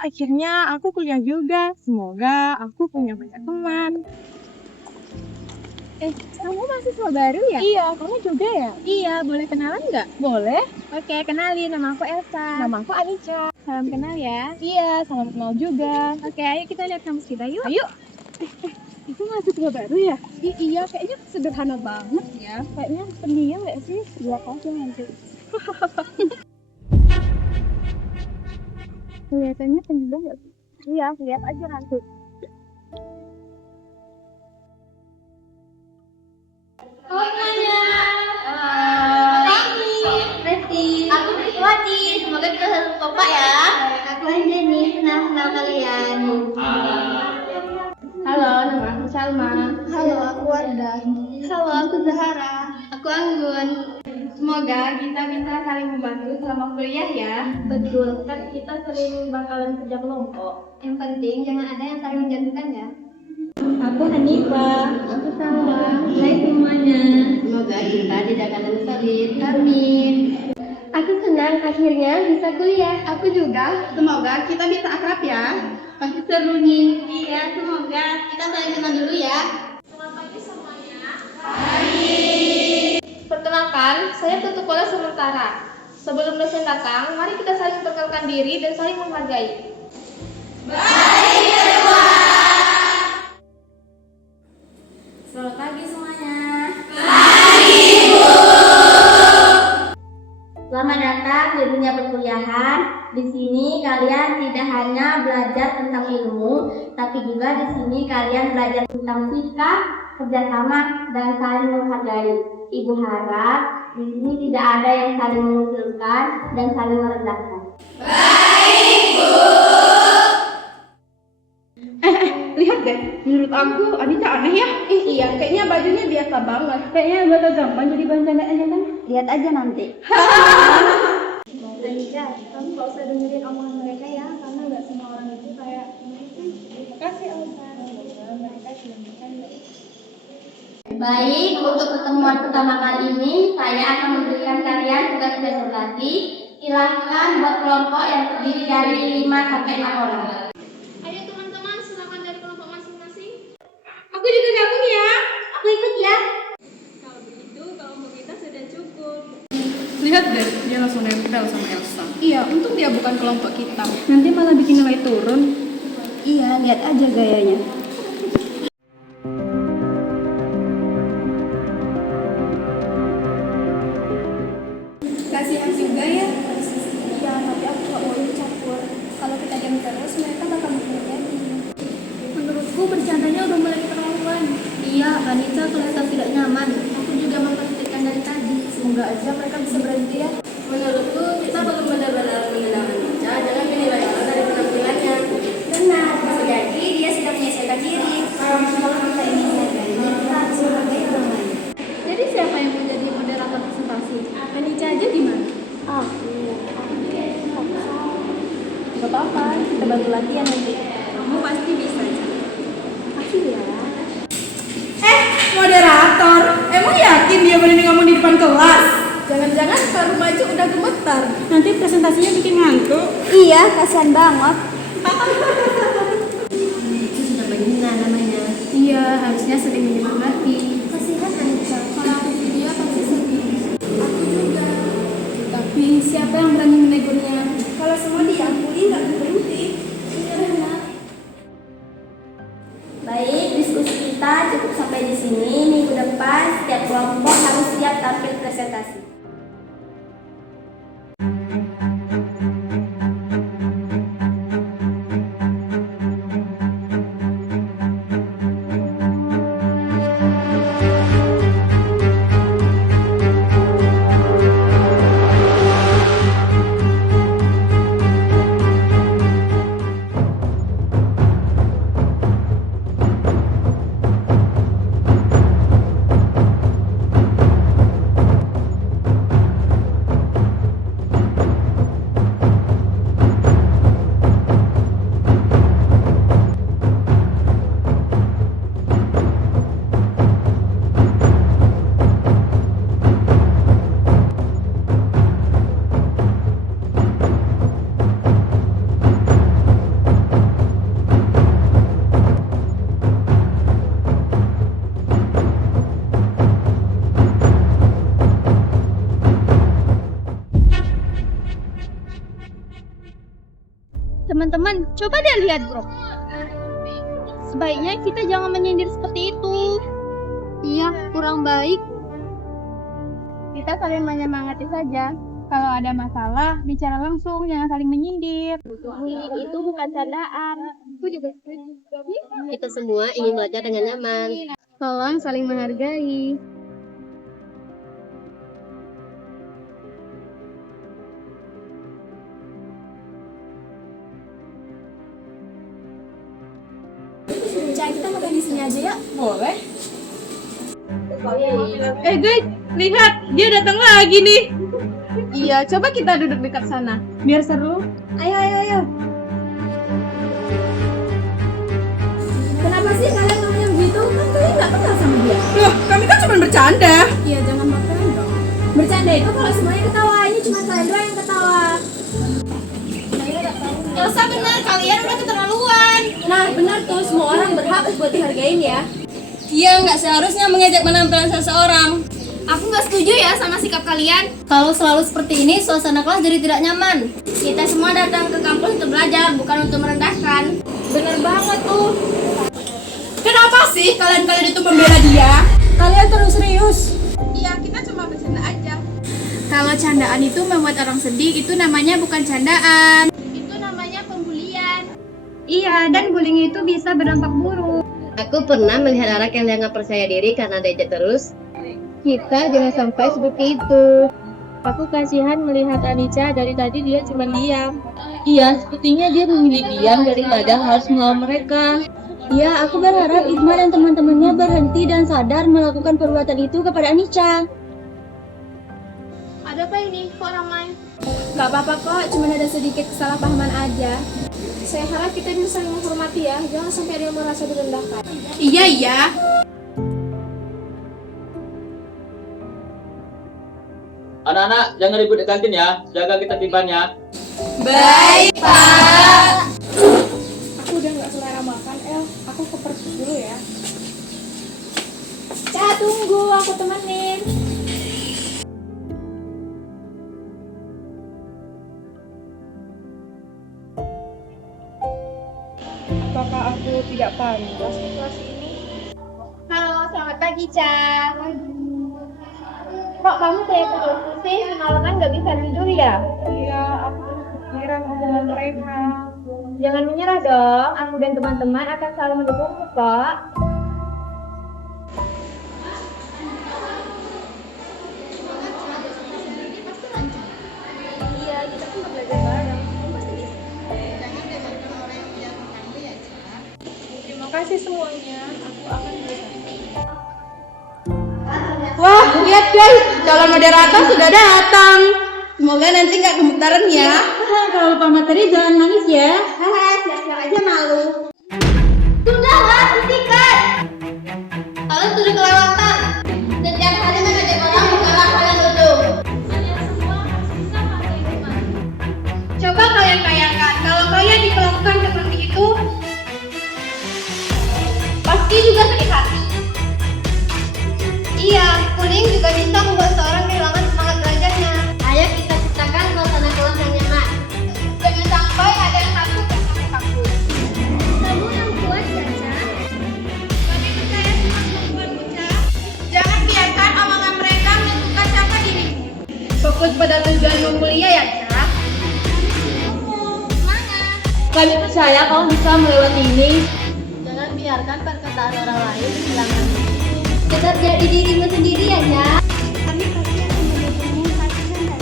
akhirnya aku kuliah juga. Semoga aku punya banyak teman. Kamu mahasiswa baru ya? Iya, kamu juga ya? Iya, boleh kenalan nggak? Boleh. Oke, kenalin, nama aku Elsa. Nama aku Anica. Salam kenal ya. Iya, salam kenal juga. Oke, ayo kita lihat kampus kita yuk. Ayo. Itu mahasiswa baru ya? Iya, kayaknya sederhana banget ya. Kayaknya pendiam nggak sih? Lihat aja nanti. Kelihatannya pendiam nggak sih? Iya, lihat aja nanti. Halo semuanya. Resti. Aku Priswati. Semoga kita selalu kompak ya. Aku Anjani. Senang kalian. Halo, nama aku Salma. Halo, aku Wardah. Halo, aku Zahara. Aku Anggun. Semoga kita bisa saling membantu selama kuliah ya. Betul, kan kita sering bakalan kerja kelompok. Yang penting jangan ada yang saling menjatuhkan ya. Aku Hanifah. Aku Salma. Hai semuanya. Semoga kita tidak akan saling. Amin. Aku senang akhirnya bisa kuliah. Aku juga. Semoga kita bisa akrab ya. Pasti seru nih. Iya, semoga kita saling kenal dulu ya. Selamat pagi semuanya. Perkenalkan, saya tutup kuliah sementara. Sebelum dosen datang, mari kita saling perkenalkan diri dan saling menghargai. Selamat pagi semuanya. Selamat datang di dunia perkuliahan. Di sini kalian tidak hanya belajar tentang ilmu, tapi juga di sini kalian belajar tentang sikap, kerjasama, dan saling menghargai. Ibu harap di sini tidak ada yang saling mengucilkan dan saling merendahkan. Lihat deh, menurut aku Anita aneh ya. Iya, kayaknya bajunya biasa banget. Kayaknya bakal gampang jadi bahan candaan kan? Lihat aja nanti. Anita, kamu gak usah dengerin omongan mereka ya, karena gak semua orang itu kayak mereka. Terima kasih Elsa. Semoga mereka dilanjutkan. Baik, untuk pertemuan pertama kali ini saya akan memberikan kalian tugas presentasi. Silahkan buat kelompok yang terdiri dari 5 sampai 6 orang. Ayo teman-teman, silakan dari kelompok masing-masing. Aku juga gabung ya. Aku ikut ya. Kalau begitu, kelompok kita sudah cukup. Lihat deh, dia langsung nempel sama Elsa. Iya, untung dia bukan kelompok kita. Nanti malah bikin nilai turun. Iya, lihat aja gayanya. Kasihan juga ya. Iya, tapi aku gak mau ikut campur. Kalau kita diam terus, mereka bakal bikin jadi. Menurutku bercandanya udah mulai keterlaluan. Iya, Anita kelihatan tidak nyaman. Aku juga memperhatikan dari tadi. Semoga aja mereka bisa berhenti ya. Menurutku kita belum benar-benar mengenal Anita dengan penilaian orang dari penampilannya. Benar, bisa jadi dia sedang menyesuaikan diri. Kalau kita ingin menghargainya, kita harus menghargai orang lain. Jadi siapa yang mau jadi moderator presentasi? Anita aja gimana? Gak apa-apa, kita bantu latihan nanti. Kamu pasti bisa. Makasih ya. Moderator, emang yakin dia berani ngomong di depan kelas? Jangan-jangan baru maju udah gemetar. Nanti presentasinya bikin ngantuk. Iya, kasihan banget. Itu sudah menghina namanya. Iya, harusnya sering menyemangati. Kasihan Anita. Kalau aku dia pasti sedih. Aku juga. Tapi siapa yang berani menegurnya? Kalau semua diampuni nggak berhenti. Baik, diskusi kita cukup sampai di sini. Minggu depan setiap kelompok harus siap tampil presentasi. Coba deh lihat, bro. Sebaiknya kita jangan menyindir seperti itu. Iya, kurang baik. Kita saling menyemangati saja. Kalau ada masalah, bicara langsung, jangan saling menyindir. Itu bukan candaan. Aku juga setuju. Kita semua ingin belajar dengan nyaman. Tolong saling menghargai. Cak, kita makan di sini aja ya. Boleh. Guys, lihat, dia datang lagi nih. Iya, coba kita duduk dekat sana, biar seru. Ayo. Kenapa sih kalian ngomongnya begitu? Kan kalian nggak kenal sama dia. Loh, kami kan cuma bercanda. Iya, jangan makan dong. Bercanda itu kalau semuanya ketawa, ini cuma kalian doang yang ketawa. Elsa benar, kalian udah keterlaluan. Nah, benar tuh, semua orang berhak buat dihargain ya. Dia nggak seharusnya mengejek penampilan seseorang. Aku nggak setuju ya sama sikap kalian. Kalau selalu seperti ini, suasana kelas jadi tidak nyaman. Kita semua datang ke kampus untuk belajar, bukan untuk merendahkan. Bener banget tuh. Kenapa sih kalian itu membela dia? Kalian terus serius. Iya, kita cuma bercanda aja. Kalau candaan itu membuat orang sedih, itu namanya bukan candaan. Itu namanya pembulian. Iya, dan bullying itu bisa berdampak buruk. Aku pernah melihat anak yang nggak percaya diri karena diajak terus. Kita jangan sampai seperti itu. Aku kasihan melihat Anica, dari tadi dia cuma diam. Iya, sepertinya dia memilih diam daripada harus melawan mereka. Ya, aku berharap Irma dan teman-temannya berhenti dan sadar melakukan perbuatan itu kepada Anica. Ada apa ini? Kok ramai? Gak apa-apa kok, cuma ada sedikit kesalahpahaman aja. Saya harap kita bisa saling menghormati ya, jangan sampai ada yang merasa direndahkan. Iya. Anak-anak, jangan ribut di kantin ya. Jaga ketertibannya. Baik, Pak. Aku udah gak selera makan, El. Aku ke perpus dulu ya. Cah, tunggu, aku temenin. Apakah aku tidak pantas di kelas ini? Halo, selamat pagi, Ca. Kok kamu kayak terus sih? Semalaman nggak bisa tidur ya? Iya, aku kepikiran omongan mereka. Jangan menyerah dong, aku dan teman-teman akan selalu mendukungmu kok. Iya, kita kan belajar bareng. Terima kasih semuanya. Aku akan berusaha. Wah, lihat guys, calon moderator sudah datang. Semoga nanti nggak gemetaran ya. Kalau lupa materi jangan nangis ya. Siap-siap aja malu. Sudahlah, hentikan. Kalian sudah kelewatan. Setiap hari mengajak orang bukanlah hal yang lucu. Coba kalian bayangkan, kalau kalian diperlakukan seperti itu, pasti juga sakit hati. Iya, bullying juga bisa membuat seorang kehilangan semangat belajarnya. Ayo kita ciptakan suasana kelas yang nyaman. Jangan sampai ada yang takut dan sampai takut. Kamu yang kuat, Caca. Kami percaya sama kemampuanmu, Caca. Jangan biarkan omongan mereka menentukan siapa dirimu. Fokus pada tujuanmu mulia ya, Caca. Semangat. Kami percaya kamu bisa melewati ini. Jangan biarkan perkataan orang lain menghilangkanmu. Tetap jadi dirimu sendiri ya, Caca. Kami pasti akan mendukungmu latihan dan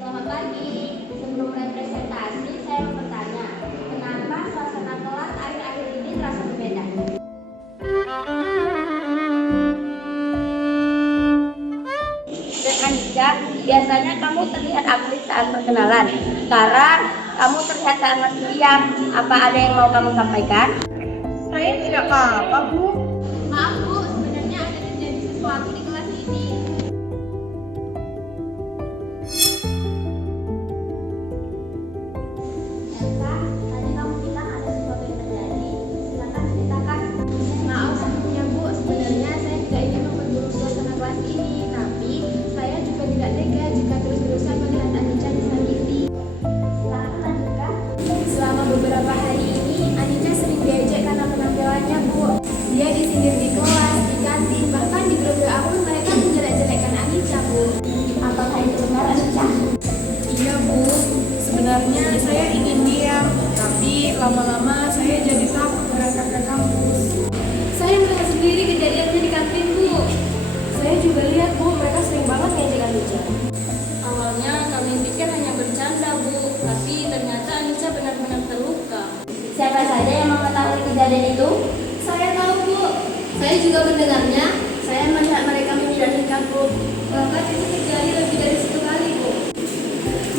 Selamat pagi. Sebelum representasi, saya mau bertanya, kenapa suasana kelas akhir-akhir ini terasa berbeda? Dan Anica, biasanya kamu terlihat aktif saat perkenalan. Sekarang kamu terlihat sangat diam. Apa ada yang mau kamu sampaikan? Saya tidak apa-apa, Bu. Maaf Bu, sebenarnya ada terjadi sesuatu di kelas ini. Elsa, tadi kamu bilang ada sesuatu yang terjadi. Silakan ceritakan. Maaf sebelumnya juga lihat Bu, mereka sering banget ngejek Anica. Awalnya kami pikir hanya bercanda Bu, tapi ternyata Anica benar-benar terluka. Siapa saja yang mengetahui kejadian itu? Saya tahu Bu. Saya juga mendengarnya. Saya melihat mereka menjadikan Bu. Bahkan itu terjadi lebih dari 1 kali Bu.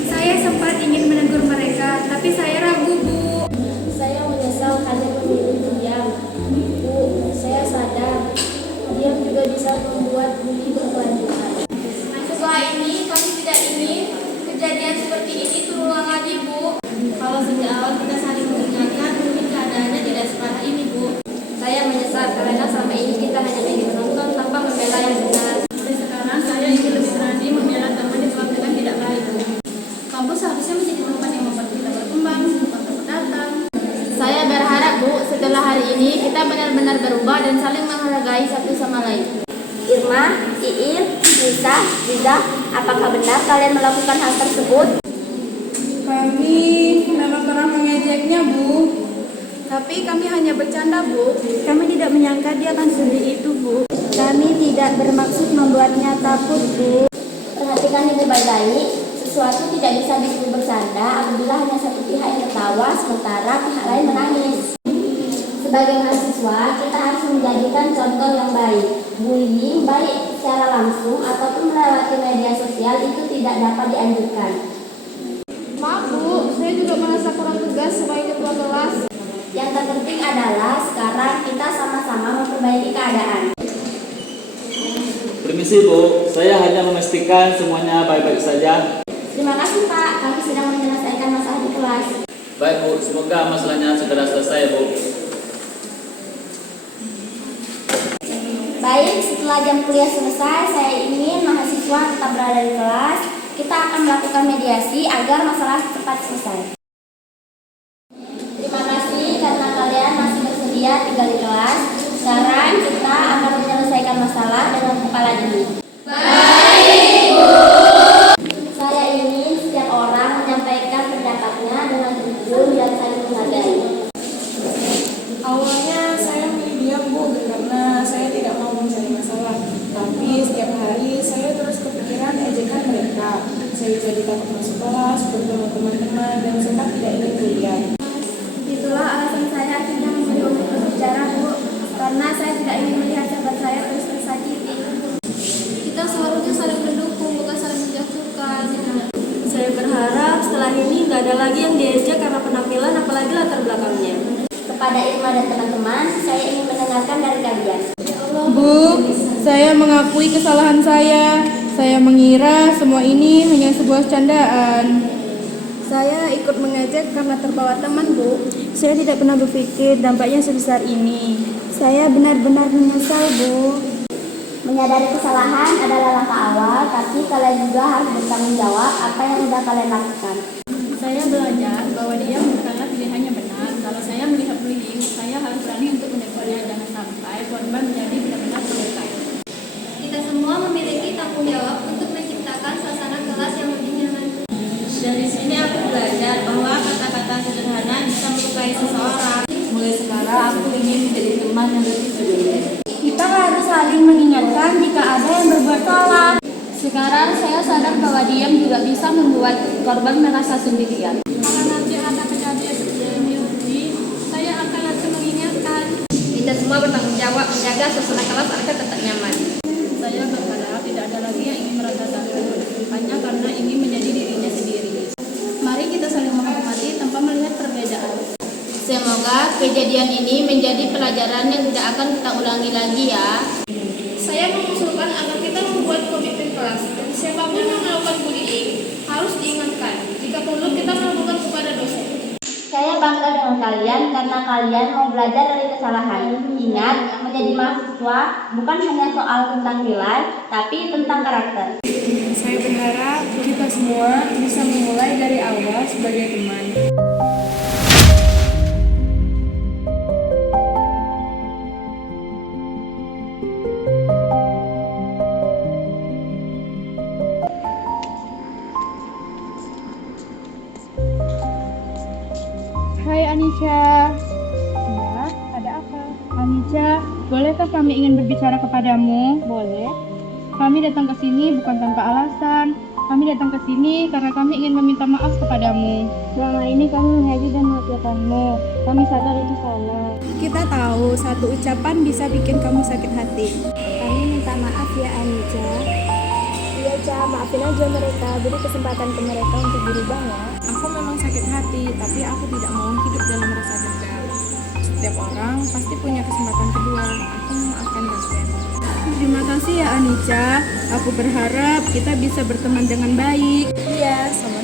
Saya sempat ingin menegur mereka, tapi saya ragu Bu. Saya menyesal hanya memilih diam. Bu, saya sadar diam juga bisa membuat bully berkelanjutan. Setelah ini, kami tidak ingin kejadian seperti ini terulang lagi, Bu. Kalau sejak awal kita saling mengingatkan, mungkin keadaannya tidak separah ini Bu. Saya menyesal karena selama ini kita hanya ingin menonton tanpa membela yang benar. Dan sekarang saya ingin lebih berani membela teman yang melakukan tidak baik Bu. Kampus harusnya menjadi tempat yang membuat kita berkembang, bukan tempat datang. Saya berharap, Bu, setelah hari ini kita benar-benar berubah dan saling menghargai satu sama lain. Irma, Iin, Nisa, Riza, apakah benar kalian melakukan hal tersebut? Kami memang pernah mengejeknya, Bu. Tapi kami hanya bercanda Bu. Kami tidak menyangka dia akan seperti itu Bu. Kami tidak bermaksud membuatnya takut, Bu. Perhatikan ini baik-baik. Sesuatu tidak bisa disebut bercanda apabila hanya satu pihak yang tertawa sementara pihak lain menangis. Sebagai mahasiswa, kita harus menjadikan contoh yang baik. Bullying, baik secara langsung ataupun melewati media sosial, itu tidak dapat dianjurkan. Maaf Bu, saya juga merasa kurang tegas sebagai ketua kelas. Yang terpenting adalah sekarang kita sama-sama memperbaiki keadaan. Permisi Bu, saya hanya memastikan semuanya baik-baik saja. Terima kasih Pak, kami sedang menyelesaikan masalah di kelas. Baik Bu, semoga masalahnya segera selesai Bu. Baik, setelah jam kuliah selesai, saya ingin mahasiswa tetap berada di kelas. Kita akan melakukan mediasi agar masalah cepat selesai. Terima kasih karena kalian masih bersedia tinggal di kelas. Sekarang kita akan menyelesaikan masalah dengan kepala dingin. Baik, Bu. Saya ingin setiap orang menyampaikan pendapatnya dengan jujur dan saling menghargai. Awalnya saya milih diam Bu, karena saya tidak mau mencari masalah. Tapi setiap hari saya terus kepikiran ejekan mereka. Saya jadi takut masuk kelas, bertemu teman-teman, dan sempat tidak ingin kuliah. Itulah alasan saya akhirnya memilih untuk berbicara, Bu. Karena saya tidak ingin melihat sahabat saya terus tersakiti. Kita seharusnya saling mendukung, bukan saling menjatuhkan. Saya berharap setelah ini nggak ada lagi yang diejek karena penampilan, apalagi latar belakangnya. Kepada Irma dan teman-teman, saya ingin mendengarkan dari kalian. Bu, saya mengakui kesalahan saya. Saya mengira semua ini hanya sebuah candaan. Saya ikut mengejek karena terbawa teman Bu. Saya tidak pernah berpikir dampaknya sebesar ini. Saya benar-benar menyesal Bu. Menyadari kesalahan adalah langkah awal, tapi kalian juga harus bertanggung jawab apa yang sudah kalian lakukan. Saya belajar bahwa dia bukanlah pilihan yang benar. Kalau saya melihat bullying, saya harus berani untuk menegurnya. Jangan sampai korban menjadi benar-benar terlukai. Kita semua memiliki tanggung jawab untuk menciptakan suasana kelas yang lebih nyaman. Dari sini aku belajar bahwa kata-kata sederhana bisa melukai seseorang. Mulai sekarang aku ingin menjadi teman yang lebih peduli. Kita harus saling mengingatkan jika ada yang berbuat salah. Sekarang saya sadar bahwa diam juga bisa membuat korban merasa sendirian. Kalau nanti ada kejadian seperti ini, saya akan langsung mengingatkan. Kita semua bertanggung jawab menjaga suasana kelas agar tetap nyaman. Saya berharap tidak ada lagi yang ingin merasa takut, hanya karena ingin menjadi dirinya sendiri. Mari kita saling menghormati tanpa melihat perbedaan. Semoga kejadian ini menjadi pelajaran yang tidak akan kita ulangi lagi ya. Saya mengusulkan agar kita membuat komitmen kelas. Siapapun yang melakukan bullying harus diingatkan. Jika perlu kita melakukan kepada dosen. Saya bangga dengan kalian karena kalian mau belajar dari kesalahan. Ingat, menjadi mahasiswa bukan hanya soal tentang nilai, tapi tentang karakter. Saya berharap kita semua bisa memulai dari awal sebagai teman. Hai Anica. Ya, ada apa? Anica, bolehkah kami ingin berbicara kepadamu? Boleh. Kami datang ke sini bukan tanpa alasan. Kami datang ke sini karena kami ingin meminta maaf kepadamu. Selama ini kami menghaji dan mengecewakanmu. Kami sadar itu salah. Kita tahu satu ucapan bisa bikin kamu sakit hati. Kami minta maaf ya Anija. Iya Ca, maafin aja mereka. Beri kesempatan ke mereka untuk berubah ya. Aku memang sakit hati, tapi aku tidak mau hidup dalam rasa dendam. Setiap orang pasti punya kesempatan kedua. Aku memaafkan Raden. Terima kasih ya Anica. Aku berharap kita bisa berteman dengan baik. Iya, sama